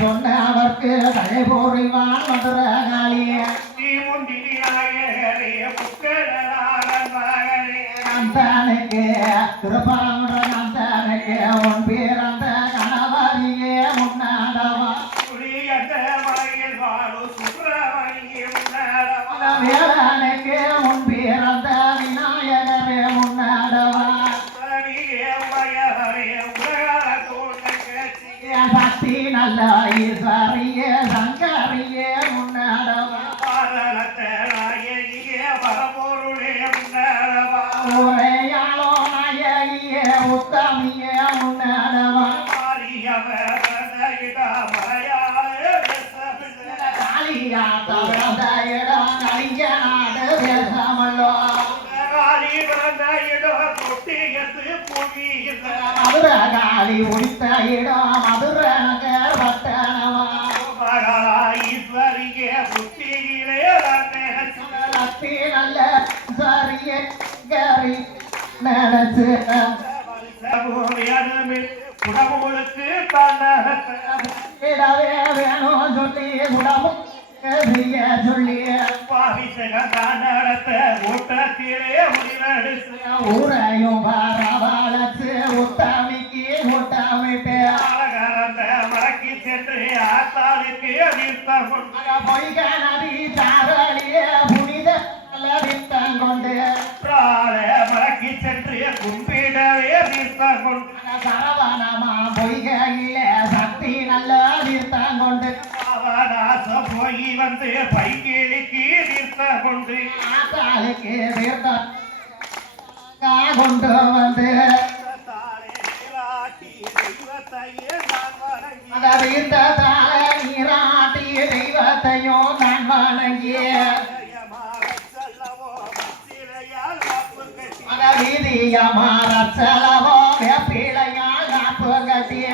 சொன்னவர்க்கு தலை போரிவான் மதுரகாளிய அந்தனுக்கு திருப்பரங்குன்ற அந்தனுக்கு உன் பிறந்த கணவரியே முன்னாடவா வேலனுக்கு உன் பிறந்த விநாயகரே முன்னாடவா சக்தி நல்ல ஈஸ்வரியே சங்கரியே முன்னாடவா உரையாளோ நாயகியே உத்தமியே முன்னாடவா காளியா தவிர இடம் கலிங்க நாடு தேசமல்லோ மதுரை காளி உடித்த இடம் மதுரை நகர் பட்டணமா ஈஸ்வரியே புத்தியிலே சக்தி நல்ல சரியே கரி நினைச்சு குடமுழுக்கு இடவே வேணும் சொல்லி குடமும் சொல்லி நடத்த கூட்டத்திலே ஊரையும் பரவழைச்சு உத்தமிக்கு ஊட்டமிட்டு மடக்கி சென்று ஆத்தாளுக்கு பொய்க நதி சாரலிய புனித தீர்த்தம் கொண்டு மடக்கி சென்று கும்பிடவே தீர்த்தம் கொண்டு சரவணமா பொய்கையில சக்தி நல்ல தீர்த்தம் கொண்டு போய் வந்து பைக்கிளிக்கு தீர்த்தம் கொண்டு ஆத்தாளுக்கு தீர்த்தம் கொண்டு வந்து தீர்த்தத்தால நீராட்டி தெய்வத்தையும் நான் வணங்கிய வீதியமாற செலவோ வேப்பிளையால் காப்பு கட்டிய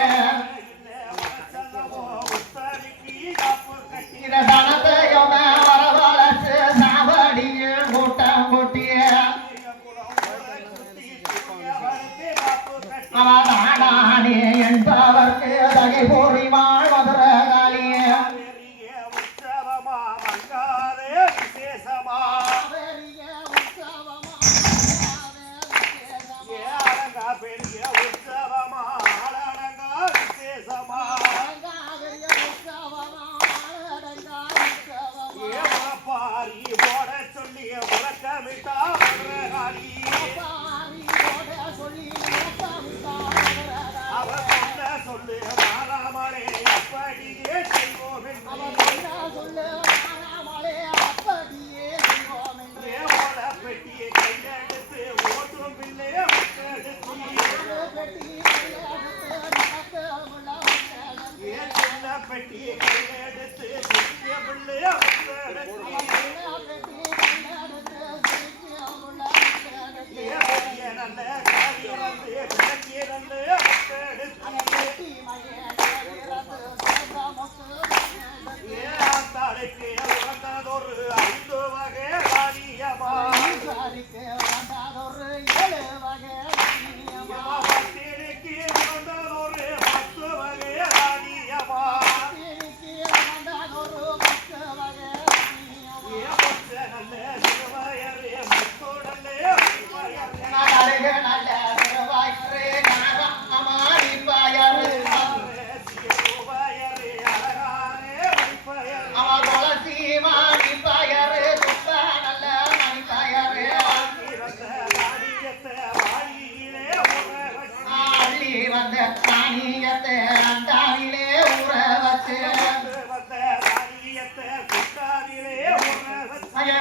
தனத்தையும் வரவழைச்சு சாவடியில் கூட்டம் கூட்டிய அவதானே என்பவர்க்கு தகை போரிவாள் மதுரகாளிய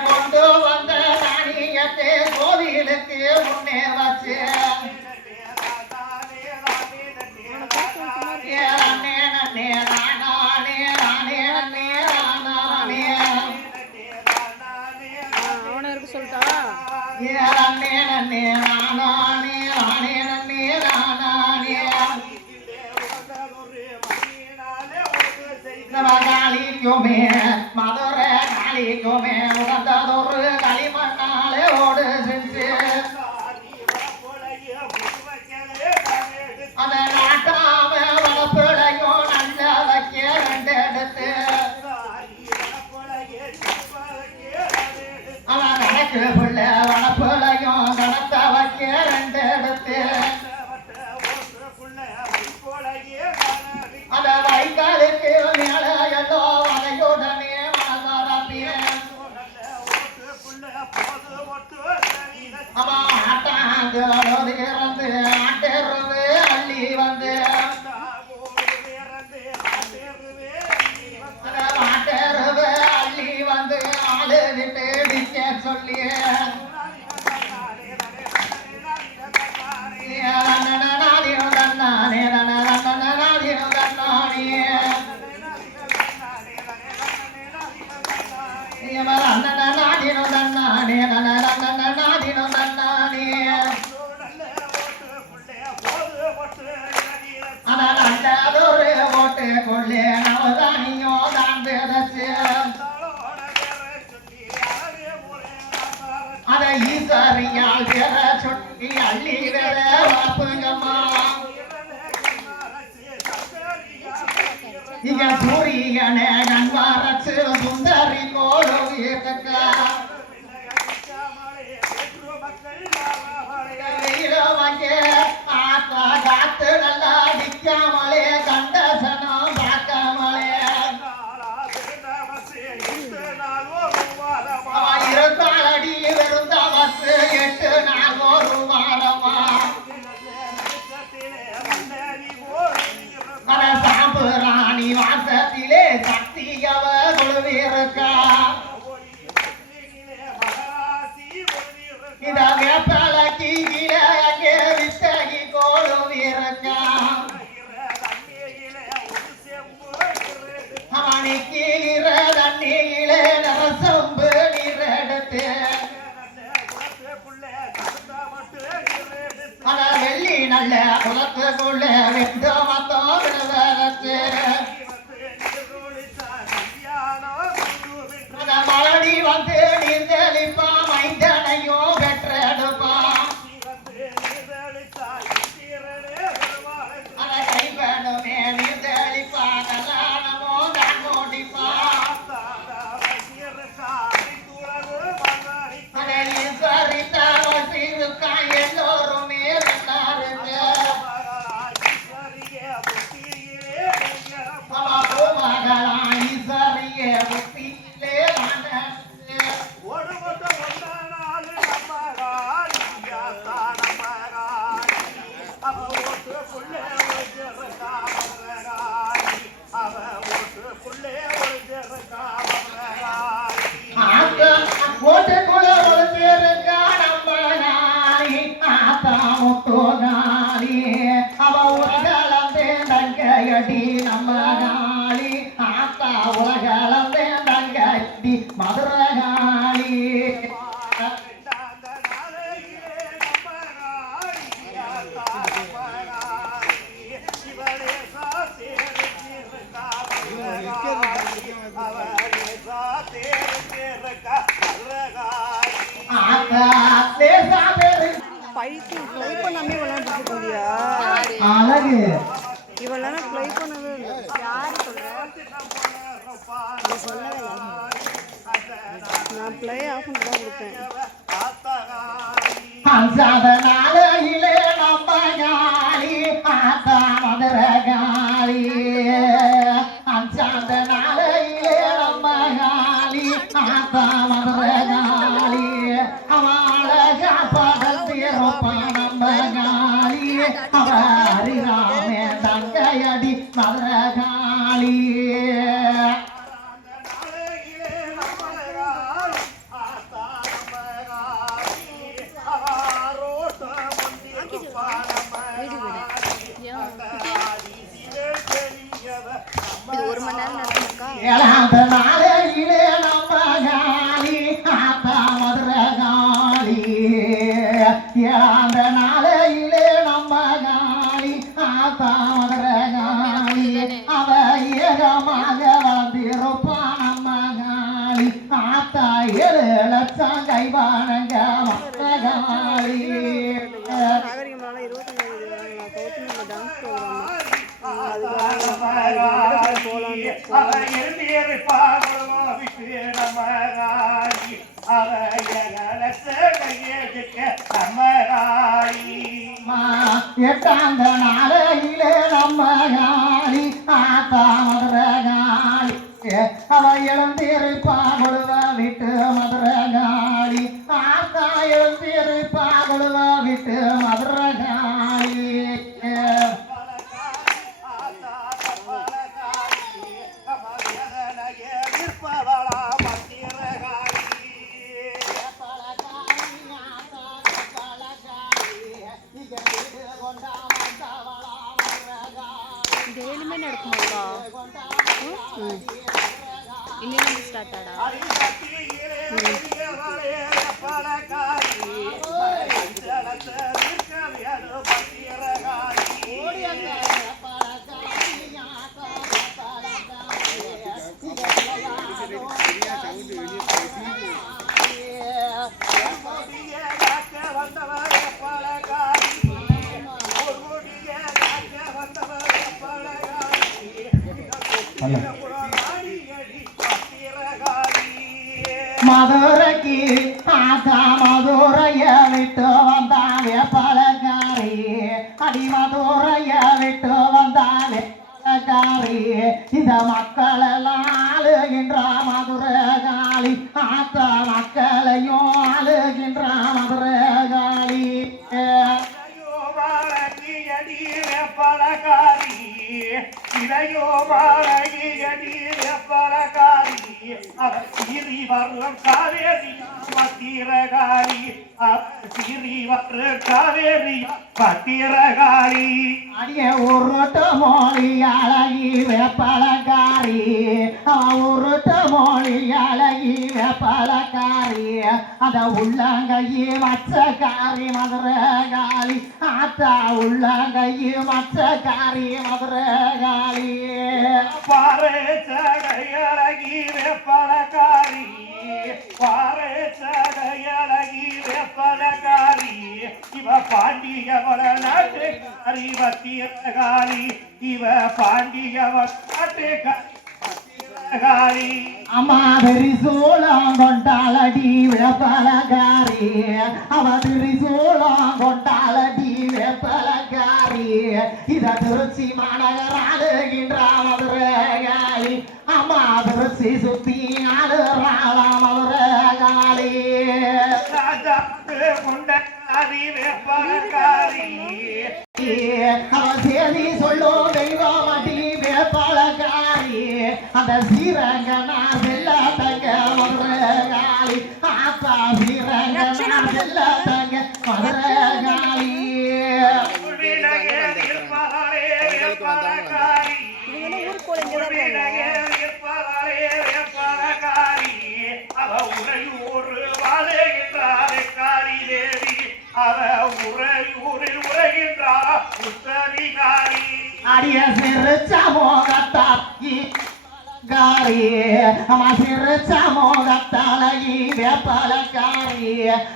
கொண்டு வந்த நாணியத்தை கோவிலுக்கு முன்னே வச்சு சொல்லிட்டா காளிக்குமே மதுரை காளிக்குமே உகந்ததொரு களிமண்ணாலே ஓடு செஞ்சு அத நாட்டாம வளப்பிழையும் நல்ல வைக்க ரெண்டு எடுத்து அவன் கணக்கு பிள்ளை வளப்பிழையும் கணத்த வைக்க ரெண்டு எடுத்து அத வைக்காலுக்கு மேல எல்லோ வலையுடனே அவன் ஆட்டாங்க இறந்து ஆட்டேறது அள்ளி வந்து ஆட்டேறது அள்ளி வந்து ஆளு விட்டு அடிக்க சொல்லி நாதினம் தன்னானே நாதினம் தன்னானே நாதினம் தன்னானே நாதினம் தன்னானே அதொரு ஓட்டு கொள்ளே நவதானியோ தான் விதச்சு அதை ஈசறியால் பெற சுட்டி அள்ளி வேற வாப்புங்கம்மா இங்க சூரியனே கண்வாரச்சு சுந்தரி கோடுவியக்கா ஆத்தா காத்து நல்லா நிற்காமலே கண்டசனம் பார்க்காமலே இருக்காளடி விருந்த பத்து 8 நாள் ஒரு வாரமா அத சாம்பு ராணி வாசத்திலே சக்தியவ கொழுவிருக்கா இத வேப்பலக்கி அங்கே வித்தகி கொழுவிருக்கா அவனுக்கு தண்ணியிலே நரசம்பு நீரெடுத்து அத வெள்ளி நல்ல குளத்துக்குள்ள வெண்டு மத்தம் விடுவதற்கு அத மலடி வந்து நீர் தெளிப்பா மைந்தனையோ பெற்றெடுப்பா அத கைப்படமே நீர் தெளிப்பா கல்யாணமோ தான் ஓடிப்பா அத ஈஸ்வரித்தா வசிருக்கா எல்லோருமே எல்லாருக்கு மகளா ஈஸ்வரிய புத்தியிலே ஓட்டுக்குள்ள ஒரு பேருக்கா நம்ம நாளி ஆத்தா முத்தோ நாளி அவ உலகளந்தே தங்கையடி நம்ம நாளி ஆத்தா உலகளந்தே தங்கையடி மதுரகாளி பைத்தியம் ப்ளை பண்ணாமே விளையாண்டுட்டு இருக்கியா? அழகு இவெல்லாம் ப்ளை பண்ணவே இல்லை. யாரு சொல்ல? நான் ப்ளை ஆஃப் பண்ணி தான் கொடுத்தேன். நாளையிலே நம்ம காளி ஆத்தா மதுரகாளி அஞ்சாந்த நாளையிலே நம்ம காளி ஆத்தா மதுரகாளி அவளக பதத்திருப்பா நம்ம காளி அவ ஹரிராமே தங்கையடி மதுரகாளி ஒரு மணி நேரம் நடக்கா? ஏழாந்த நாளையிலே நம்ம காளி ஆத்தா மதுரகாளி ஏழாந்த நாளையிலே நம்ம காளி ஆத்தா மதுரகாளி அவ ஏகமாக வந்திருப்பா ஆனால் 25 நான் கௌதமியில் டான்ஸ் ப்ரோக்ராம் எட்டாந்த நாளையிலே நம்ம காளி ஆத்தா மதுரகாளி அவ எழுந்திருப்பா கொழுவ விட்டு மதுரகாளி ஆத்தா எழுந்திருப்பா கொழுவ விட்டு மதுரகாளி டெய்லியுமே நடக்குமாக்கா இன்னிலேருந்து ஸ்டார்ட் ஆடா மதுரைக்கு ஆத்தா மதுரைய விட்டு வந்தாவே பலகாரி அடி மதுரைய விட்டு வந்தாவே பலகாரி இந்த மக்கள் எல்லாம் ஆளுகின்ற மதுரகாளி ஆத்தா மக்களையும் ஆளுகின்ற மதுரகாளி பலகாரி இதையோ மாறி பலகாரி சிறி வர்றம் காவேரி பத்திரகாளி சிறி வர்ற காவேரி பத்திரகாளி அடிய உருட்டு மொழி அழகி வேப்பலகாரி உருட்டு மொழி அழகி வேப்பலகாரி அத உள்ளங்கையி மச்சக்காரி மதுரகாளி ஆத்தா உள்ளங்கையி மச்சக்காரி மதுரகாளி பாரு சகையழகி வேப்பலகாரி பாரு சகையழகி வேப்பலகாரி இவ பாண்டியவள நாட்டு அறிவத்தியகாரி இவ பாண்டியவள நாட்டு அம்மாதிரி சோளம் கொண்டாலடி வேப்பலகாரி அவதிரி சோளம் கொண்டாலடி வேப்பலகாரி இத திருச்சி மாநகராளுகின்ற மதுரகாளி அம்மா திருச்சி சுத்தி ஆளுறாள மதுரகாளி கொண்டாடி வேப்பலகாரி அவ சேதி சொல்லும் தெய்வமடி வேப்பலகாரி அந்த சீரங்கனா செல்ல தங்க மதுரகாளி ஆத்தா சீரங்கனா செல்ல தங்க மதுரகாளி அவ உரையூர் வாழுகின்றாரே காரி தேவி அவ உரையூரில் உரைகின்றார் உத்தரிகாரி அடிய சிறுச்சமோகத்தாக்கி காரி அம்மா சிறுச்சமோகத்தாலகி வேப்பலகாரி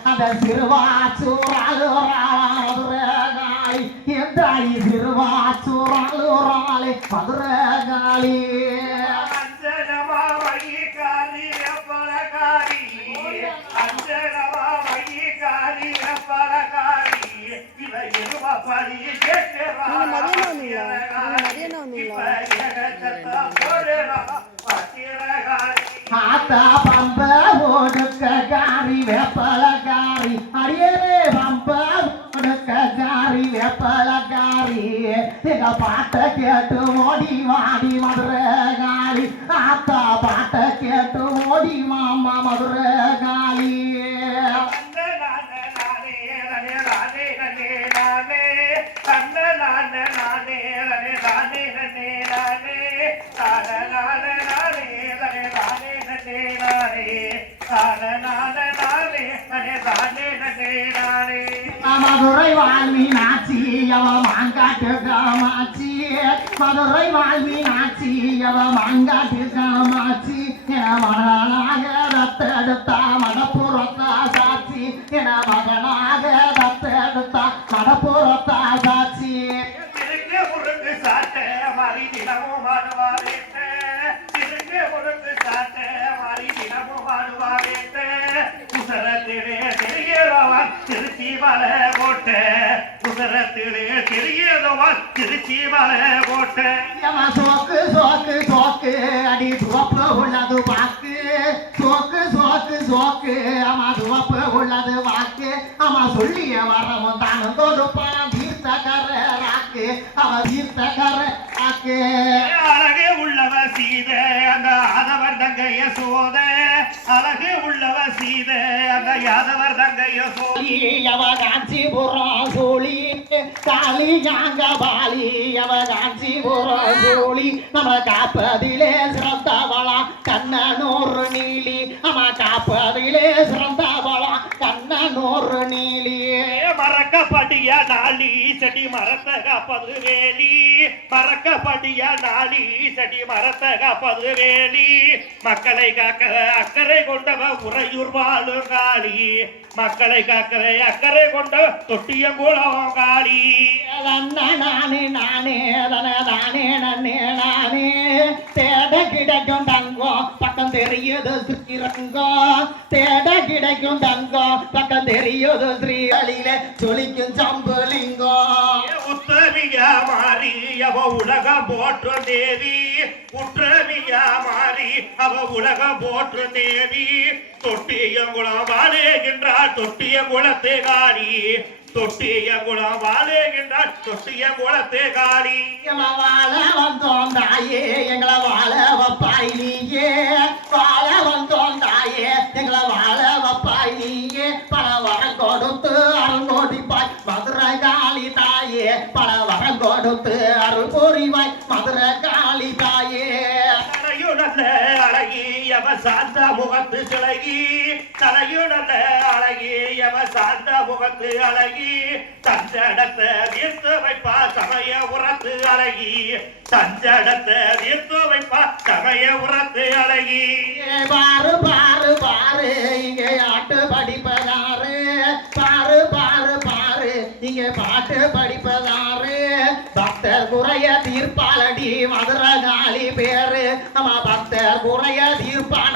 அந்த சிறுவாச்சூராளுராளி எந்தாயி சிறுவாச்சூராளுராளி மதுரகாளி ஆத்தா பம்ப ஓடுக்க காரி வேப்பலகாரி அடியே பம்ப ஓடுக்க காரி வேப்பலகாரி எங்க பாட்ட கேட்டு ஓடி வாடி மதுரகாளி ஆத்தா பாட்ட கேட்டு ஓடி மாமா மதுரகாளி மதுரை வாழ்வி நாச்சி அவ மாங்காட்டு காமாச்சி மதுரை வாழ்வி நாச்சி அவ மாங்காட்டு காமாச்சி என மகனாக தத்தெடுத்தா மடப்புறத்தா சாட்சி என மகனாக தத்தெடுத்தா மடப்புறத்த இடத்திலே தெரியதவா திருச்சி மலை கோட்டை ஏமா சோக்கு சோக்கு சோக்கு அடி துவப்பு உள்ளது வாக்கு சோக்கு சோக்கு சோக்கு ஆமா துவப்பு உள்ளது வாக்கு ஆமா சொல்லிய வரவும் தானும் கொடுப்பான் தீர்த்தகர ராக்கு அவ தீர்த்தகர ராக்கு அழகு உள்ளவ சீத அந்த யாதவர் தங்கைய சோத அழகு உள்ளவ சீத அந்த யாதவர் தங்கைய சோதி அவ காஞ்சிபுரம் சோழி காளி யாங்க பாலி அவ காஞ்சிபுரம் சோழி நம்ம காப்பதிலே சிறந்தவளா கண்ணனூர் நீலி நம்ம காப்பதிலே சிறந்தவளா கண்ணனூர் நீலி மறக்கப்படியா நாளி செடி மரத்த காப்பது வேலி மறக்கப்படியா நாளி செடி மரத்த காப்பது வேலி மக்களை காக்க அக்கறை கொண்டவ உறையூர் வாழும் காளி மக்களை காக்க அக்கறை கொண்ட தொட்டியங்குளம் காளி நானே நானே தானே நன்னே நானே தேட கிடைக்கும் தங்கம் பக்கம் தெரியுது ஸ்ரீரங்கம் தேட கிடைக்கும் தங்கம் பக்கம் தெரியுது ஸ்ரீகளில சொலிக்கும் சம்புலிங்கம் உத்தமியா மாறி அவ உலக போற்று தேவி உற்றமியா மாறி அவ உலக போற்று தேவி தொட்டியங்குளம் வாழேகின்றார் தொட்டிய குளத்தே காளி தொட்டிய குளம் வாழேகின்றார் தொட்டிய குளத்தே காளி வாழ வந்தோம் தாயே எங்களை வாழ வப்பாய் நீயே வாழ வந்தோம் தாயே எங்களை வாழ வப்பாய் நீயே பல வரம் கொடுத்து அருள் கோடிப்பாய் மதுரை காளி தாயே பல வரம் கொடுத்து அருள் புரிவாய் மதுரை காளி தாயே தலையுடல அழகி அவ சாந்த முகத்து சிலகி தலையுடல அழகி அவ சாந்த முகத்து அழகி தஞ்சடத்தை தீர்த்து வைப்பா சமய உரத்து அழகி தஞ்சடத்தை தீர்த்து வைப்பா சமய உரத்து அழகி பாரு பாரு பாரு இங்கே ஆட்டு படிப்பதாரு பாரு பாரு பாரு இங்கே பாட்டு படிப்பதாரு பக்தர் குறைய தீர்ப்பாலடி மதுரை காளி பேரு நம்ம பக்தர் குறைய தீர்ப்பான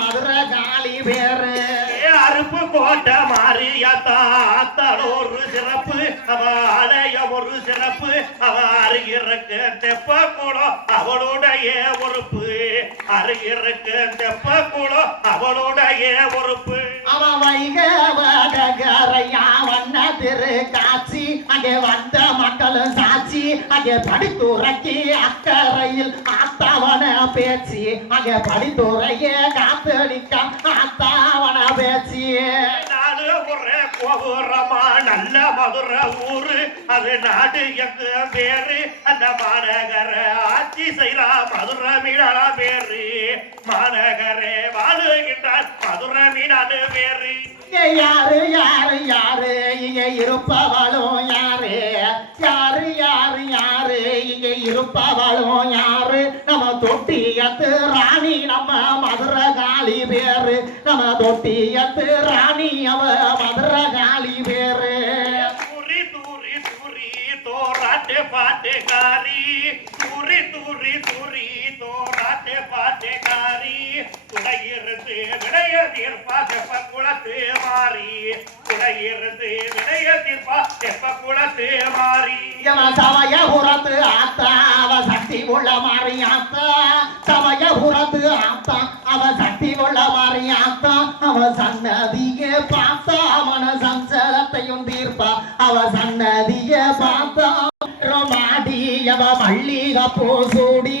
மதுரை காளி பேரு அருப்பு கோட்டை மாறியாத்தா ஒரு சிறப்பு அவ ஆலயம் ஒரு சிறப்பு அவ அருகிருக்கு தெப்ப கூடம் அவளுடைய உறுப்பு அருகிருக்கு தெப்ப கூடம் அவளுடைய உறுப்பு அவ வைகரையா வண்ண திரு காட்சி அங்கே வந்த மக்களும் சாட்சி அங்கே படித்துறைக்கு அக்கறையில் ஆத்தாவன பேச்சு அங்கே படித்துறைய காத்தடிக்க ஆத்தாவன பேச்சு நாடு ஒரு கோபுரமா நல்ல மதுரை ஊரு அது நாடு எங்க பேரு அந்த மாநகர ஆட்சி செய்யறா மதுரை மீனாளா பேரு மாநகரே வாழுகின்றார் மதுரை மீனாடு பேரு யாரு யாரு யாரு இங்க இருப்பவளும் யாரு யாரு யாரு யாரு இங்க இருப்பவளும் யாரு நம்ம தொட்டியத்து ராணி நம்ம மதுரை காளி பேரு நம்ம தொட்டியத்து ராணி அவ மதுரை காளி பேரு தூரி தூரி தூரி தோராட்டு பாட்டுக்காரி தூரி தூரி தூரி தோராட்டு பாட்டுக்காரி துணையிருந்து விடைய தீர்ப்பா தெப்ப குளத்து மாறி துணையிருந்து விடைய தீர்ப்பா தெப்ப குளத்து மாறி சமயபுரத்து ஆத்தா அவ சக்தி உள்ள மாறி ஆத்தா சமயபுரத்து ஆத்தா அவ சக்தி உள்ள மாறி ஆத்தா அவ சன்னதியே பார்த்தா அவன சஞ்சலத்தையும் தீர்ப்பா அவ சன்னதிய பார்த்தா மாடி அவ மல்லிகை பூசூடி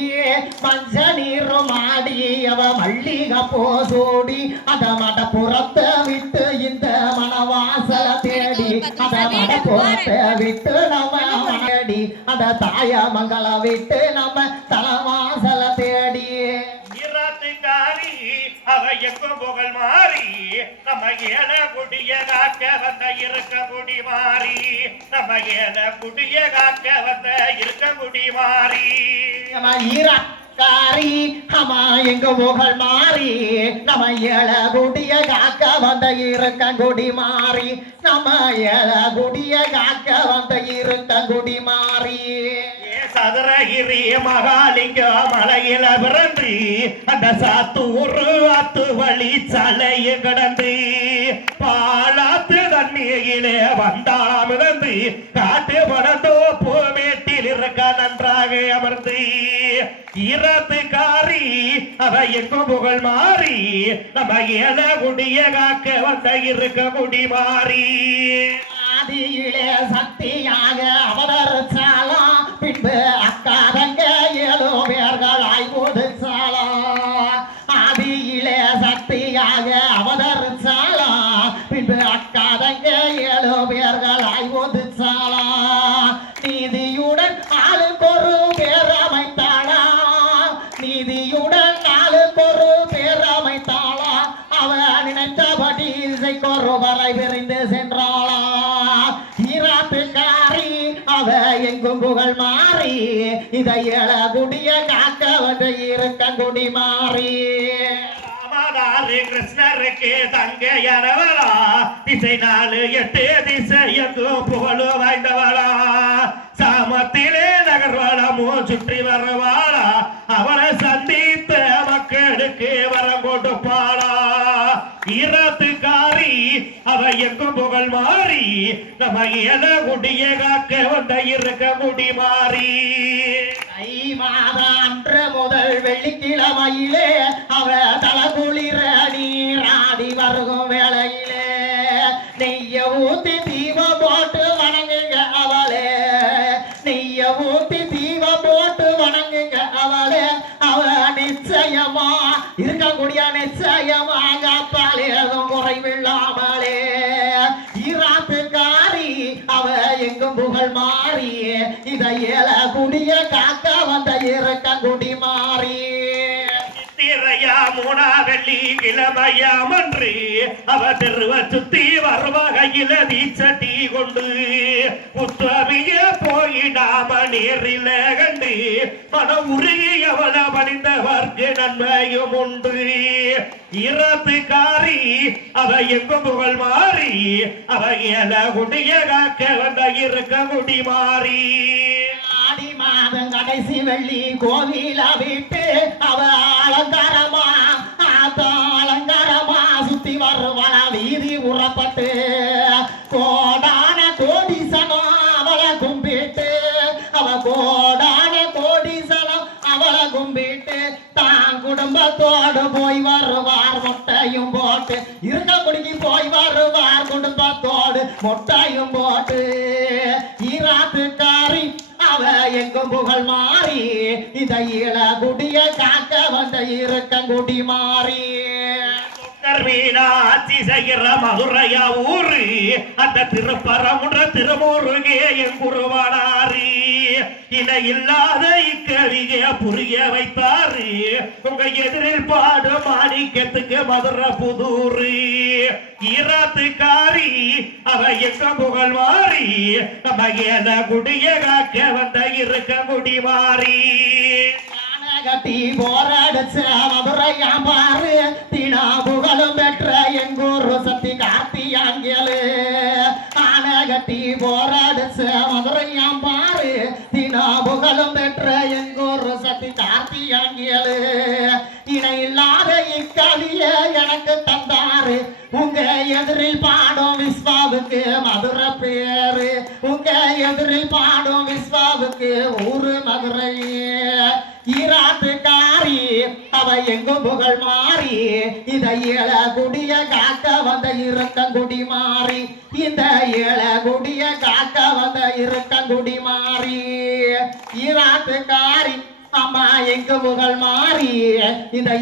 மஞ்ச நீர் மாடி அவ மல்லிகை பூசூடி அத மடப்புறத்தை விட்டு இந்த மனவாசல தேடி அத மடப்புறத்தை விட்டு நம்ம தேடி அந்த தாய மங்கள விட்டு நம்ம தலவாசல தேடி ஈராத்துக்காரி அவ எங்கும் புகழ் மாறி நம்ம ஏன குடிய காக்க வந்த இருக்க குடி மாறி நம்ம ஏன குடிய காக்க வந்த இருக்க குடி மாறி காரி அம்மா எங்க புகழ் மாறி நம்ம ஏழ குடிய காக்க வந்த இருக்கங்குடி மாறி நம்ம ஏழ குடிய காக்க வந்த இருக்கங்குடி மாறி சதுரகிரி மகாலிங்க மலையில பிறந்து அந்த சாத்தூர் ஆத்து வழி சாலையை கடந்து பாலாத்து தண்ணியை ஆதியிலே வந்தாளாம் இருந்து காட்டு படத்தோ பூமேட்டில் இருக்க நன்றாக அமர்ந்து ஈரத்துக்காரி அவ எங்கும் புகழ் மாறி நம்ம ஏல குடிய காக்க வந்த இருக்க குடி மாறி ஆதியிலே சக்தியாக அவதரிச்சாலா பின்பு அக்கா தங்க 7 பேர்களாய் ஒதுச்சாலா ஆதியிலே சக்தியாக அவதரிச்சாலா பின்பு அக்கா தங்க 7 பேர்களாய் ஒதுச்சாலா நீதியுடன் ஆளுக்கொரு பேர் அமைத்தாளா நீதியுடன் ஆளுக்கொரு பேர் அமைத்தாளா அவ நினைத்தபடி இசைக்கொருவரை விரைந்து சென்றாளா ஈராத்துக்காரி அவ எங்கும் புகழ் மாறி இதை குடிய காக்க வந்து இருக்கங்குடி மாறி ராமதாரி கிருஷ்ணருக்கு தங்கையானவளா திசை 4-8 திசை எங்கும் புகழு வாய்ந்தவளா சாமத்திலே நகர்வளமோ சுற்றி வருவாளா அவளை சந்தித்த மக்களுக்கு வரம் கொடுப்பாளா ஈரத்துக்காரி அவ எங்கும் புகழ் மாறி நம்ம ஏல குடிய காக்க வந்த இருக்க முடி மாறி தை மாத அன்று முதல் வெள்ளிக்கிழமையிலே அவ தலகுளிர நீராடி வருகும் வேளையிலே நெய்ய ஊத்தி தீபம் போட்டு வணங்குங்க அவளே நெய்ய ஊத்தி தீபம் போட்டு வணங்குங்க அவளே அவ நிச்சயமா இருக்கக்கூடிய நிச்சயமா காப்பால் ஏதும் குறைவில்லாமலே ஈராத்துக்காரி அவ எங்கும் புகழ் மாறி இதை குடிய காக்க வந்த இருக்கங்குடி மாறி திரையா 3 வெள்ளி கிழமையாமன்று அவ திருவ சுத்தி வருவகையில தீச்சட்டி கொண்டு உத்தமிய போயிடாம நேரில கண்டு மனம் உருகி அவள பணிந்தவர்க்கு நன்மையும் உண்டு ஈரத்துக்காரி அவ எங்கும் புகழ் மாறி அவ ஏல குடிய காக்க வந்த இருக்க குடி மாறி ஆடி மாதம் கடைசி வெள்ளி கோவில விட்டு அவ அலங்காரமா அலங்காரமா சுத்தி வருவள வீதி உறப்பட்டு கோடான கோடிசனம் அவளை கும்பிட்டு அவ கோடான கோடிசனம் அவளை கும்பிட்டு தான் குடும்பத்தோடு போய் வருவார் மொட்டையும் போட்டு இருக்கக்குடிக்கு போய் வருவார் குடும்பத்தோடு மொட்டையும் போட்டு ஈராத்துக்காரி அவ எங்கும் புகழ் மாறி இதை குடிய காக்க வந்த இருக்கங்குடி மாறி மீனாட்சி செய்கிற மதுரையா ஊரு அந்த திருப்பரமுன்ற திருமூருகே என் குருவானாரி இணை இல்லாத இக்கவிகை புரிய வைத்தாரு உங்க எதிரில் பாடு மாணிக்கத்துக்கு மதுரை புதூரு ஈராத்துக்காரி அவ எங்க புகழ் மாறி நம்ம ஏல குடிய காக்க வந்த இருக்கங்குடி மாறி கட்டி போராடிச்ச மதுரையா பாரு தினா புகழும் பெற்ற எங்கூர் சக்தி கார்த்தியாங்கியலு ஆன கட்டி போராடிச்ச மதுரையா பாரு தினா புகழும் பெற்ற எங்கூர் சக்தி கார்த்தியாங்கியலு இணை இல்லாத இக்கவிய எனக்கு தந்தாரு உங்க எதிரில் பாடும் விஸ்வாவுக்கு மதுரை பேரு உங்க எதிரில் பாடும் விஸ்வாவுக்கு ஊரு மதுரை ஈராத்துக்காரி அவ எங்கும் புகழ் மாறி இதை குடிய காக்க வந்த இருக்கங்குடி மாறி இந்த குடிய காக்க வந்த இருக்கங்குடி மாறி ஈராத்துக்காரி அம்மா எங்க புகழ் மாறி இந்த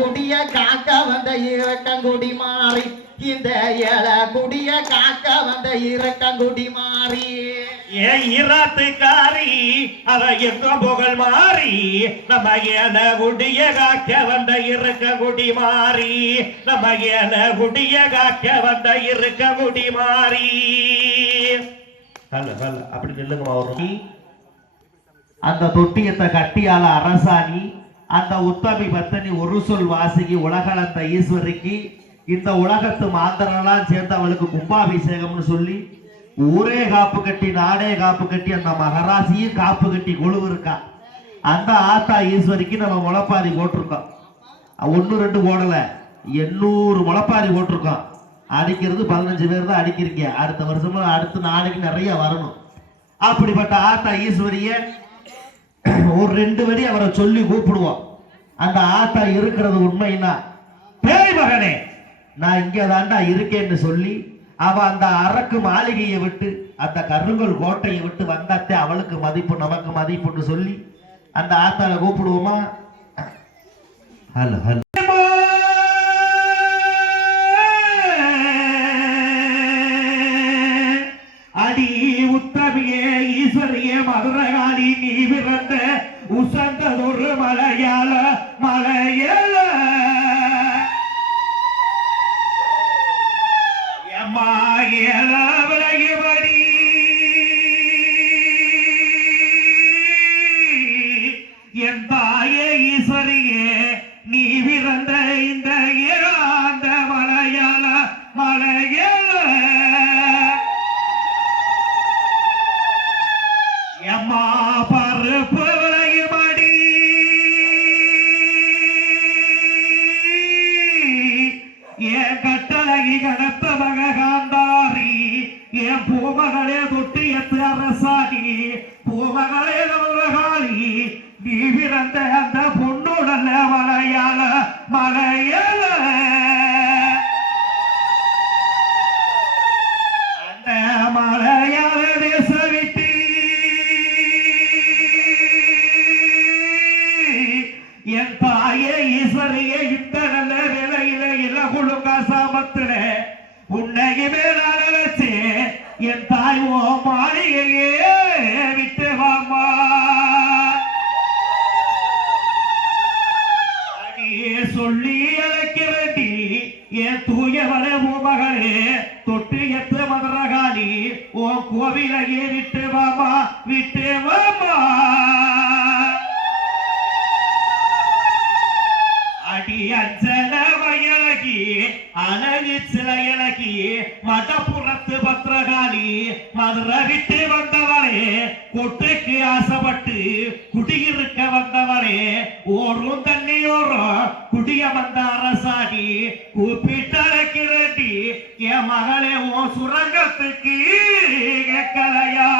குடிய காக்க வந்த இருக்கங்குடி மாறி இந்த குடிய காக்க வந்த இருக்கங்குடி மாறி ஈராத்துக்காரி அவ எங்க புகழ் மாறி நம்ம ஏல குடிய காக்க வந்த இருக்க குடி மாறி நம்ம ஏல குடிய காக்க வந்த இருக்க குடி மாறி அப்படி நில்லுங்கம்மா வரும் அந்த தொட்டியத்தை கட்டியால அரசாணி அந்த உத்தமி பத்தனி ஒரு சொல் வாசிக்கு உலகளந்த ஈஸ்வரிக்கு இந்த உலகத்து மாந்தரெல்லாம் சேர்ந்து அவளுக்கு கும்பாபிஷேகம்னு சொல்லி ஊரே காப்பு கட்டி நாடே காப்பு கட்டி அந்த மகராசியும் காப்பு கட்டி கொழுவு இருக்கா அந்த ஆத்தா ஈஸ்வரிக்கு நம்ம முளைப்பாரி போட்டிருக்கோம் 1 2 போடல 800 முளைப்பாரி போட்டிருக்கோம் அடிக்கிறது 15 பேர் தான் அடிக்கிறீங்க. அடுத்த வருஷமா அடுத்த நாளைக்கு நிறைய வரணும். அப்படிப்பட்ட ஆத்தா ஈஸ்வரிய ஒரு 2 வரி அவரை சொல்லி கூப்பிடுவோம். அந்த ஆத்தா இருக்கிறது உண்மைன்னா, பேய் மகனே நான் இங்கே தாண்டா இருக்கேன்னு சொல்லி அவ அந்த அரக்கு மாளிகையை விட்டு அந்த கருங்கல் கோட்டையை விட்டு வந்தாத்தே அவளுக்கு மதிப்பு நமக்கு மதிப்புன்னு சொல்லி அந்த ஆத்தால கூப்பிடுவோமா? ஹலோ ஹலோ அடி உத்தமியே ஈஸ்வரியே மதுரகாளி நீ பிறந்த உசந்ததொரு மலையாள மலையாள விலகிபடி என் தாயே ஈஸ்வரியே நீ பிறந்த இந்த ஏகாந்த மலையாள மலையாள எம்மா பருப்பு விலகிபடி என் கட்டளகி கடத்த மகாந்தாரி என் பூமகளே தொட்டியத்து அரசாணி பூமகளே நவகாளி நீ பிறந்த அந்த பொண்ணுடல மலையாள மலையாள அந்த மலையாள தேச விட்டு என் தாயே ஈஸ்வரியே இந்த நல்ல வேலையில இலகுழுங்க சாமத்துல உன்னைக்கு மேலான வச்சு என் தாய் ஓ மாளிகையே விட்டு வாமா அடியே சொல்லி அழைக்கிறடி என் தூயவள மகளே தொட்டு எத்து மதுரகாளி ஓ கோவிலையே விட்டு வாமா விட்டு வாமா அடி அஞ்சல வயலகி அழகி சிலையழகி மடப்புறத்து பத்திரகாளி மதுரை விட்டு வந்தவளே கொட்டுக்கு ஆசைப்பட்டு குடியிருக்க வந்தவளே ஓரும் தண்ணியோரும் குடிய வந்த அரசாடி கூப்பிட்டழைக்கிறடி என் மகளே ஓ சுரங்கத்துக்கு கேட்கலையா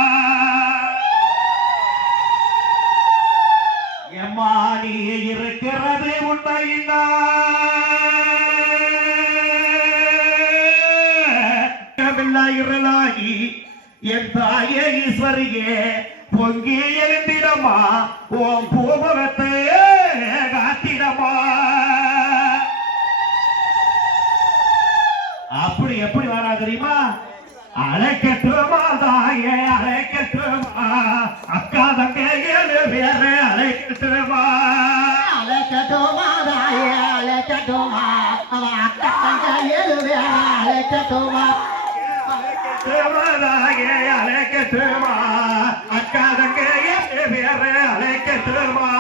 எம்மாடி இருக்கிறது உண்மையினாகி என் தாயே ஈஸ்வரியே பொங்கி எழுந்திடமா ஓம் பூமுகத்தை காத்திடமா அப்படி எப்படி வரா தெரியுமா? அழைக்கட்டுமா தாயே அழைக்கட்டுமா அக்கா தங்க 7 பேரு அழைக்கட்டுமா அழைக்கட்டுமா தாயே அழைக்கட்டுமா அக்கா தங்க 7 பேரு அழைக்கட்டுமா தாயே அழைக்கட்டுமா அக்கா தங்க 7 பேரு அழைக்கட்டுமா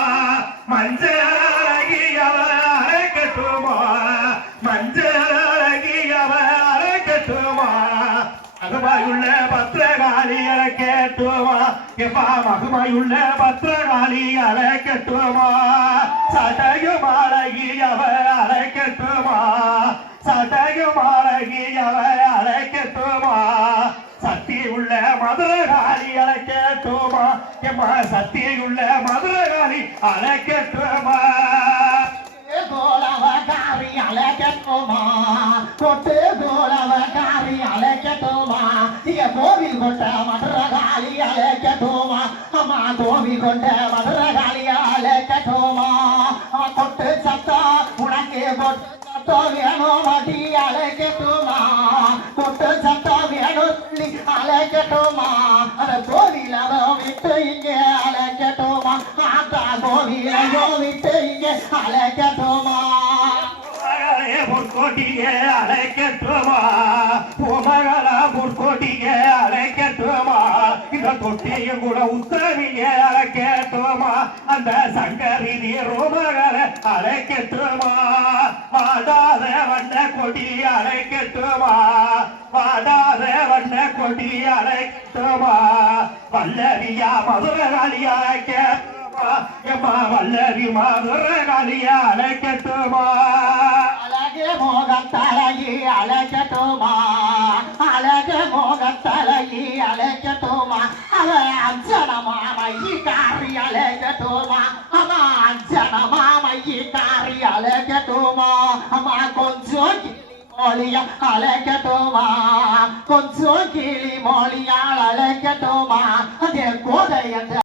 மஞ்சள் அழகியவ அழைக்கட்டுமா மஞ்சள் அழகியவ அழைக்கட்டுமா மகமாயுள்ள பத்திரகாளி அழைக்கட்டுமா எப்பா மகமாயுள்ள பத்திரகாளி அழைக்கட்டுமா சடையுமாழகியவ அழைக்கட்டுமா சடையுமாழகியவ அழைக்கட்டுமா சக்தியுள்ள மதுரகாளி அழைக்கட்டுமா எப்பா சக்தியுள்ள மதுரகாளி அழைக்கட்டுமா கோலவகாரி அழைக்கட்டுமா கொட்டு கோலவகாரி அழைக்கட்டுமா இங்க கோவில் கொண்ட மதுரகாளி அழைக்கட்டுமா அம்மா கோவில் கொண்ட மதுரகாளி அழைக்கட்டுமா கொட்டு சத்தம் உனக்கு கொட்டு சத்தம் வேணும் அடி அழைக்கட்டுமா கொட்டு சத்தம் வேணும் சொல்லி அழைக்கட்டுமா அந்த கோவில் விட்டு இங்க அழைக்கட்டுமா ஆத்தா கோவிலையோ விட்டு இங்க அழைக்கட்டுமா பொற்கோட்டிய அழைக்கட்டுமா பூமகளா பொற்கோட்டிய அழைக்கட்டுமா இந்த தொட்டியும் கூட உத்தரவிய அழைக்கட்டுமா அந்த சங்கரி நீரோமகளை அழைக்கட்டுமா வாடாத வண்ண கொடி அழைக்கட்டுமா வாடாத வண்ண கொடி அழைக்கட்டுமா வல்லரியா மதுரகாளியா அழைக்கட்டுமா எம்மா வல்லரி மதுரகாளியா அழைக்கட்டுமா அழகே மோக முகத்தலையே அழைக்கட்டுமா அழக முகத்தலையே அழைக்கட்டுமா அவ அஞ்சனமா மையக்காரி அழைக்கட்டுமா அம்மா அஞ்சனமா மையக்காரி அழைக்கட்டுமா அம்மா கொஞ்சம் மொழியா அழைக்கட்டுமா கொஞ்சம் கிளி மொழியால் அழைக்கட்டுமா அதே கோதை என்று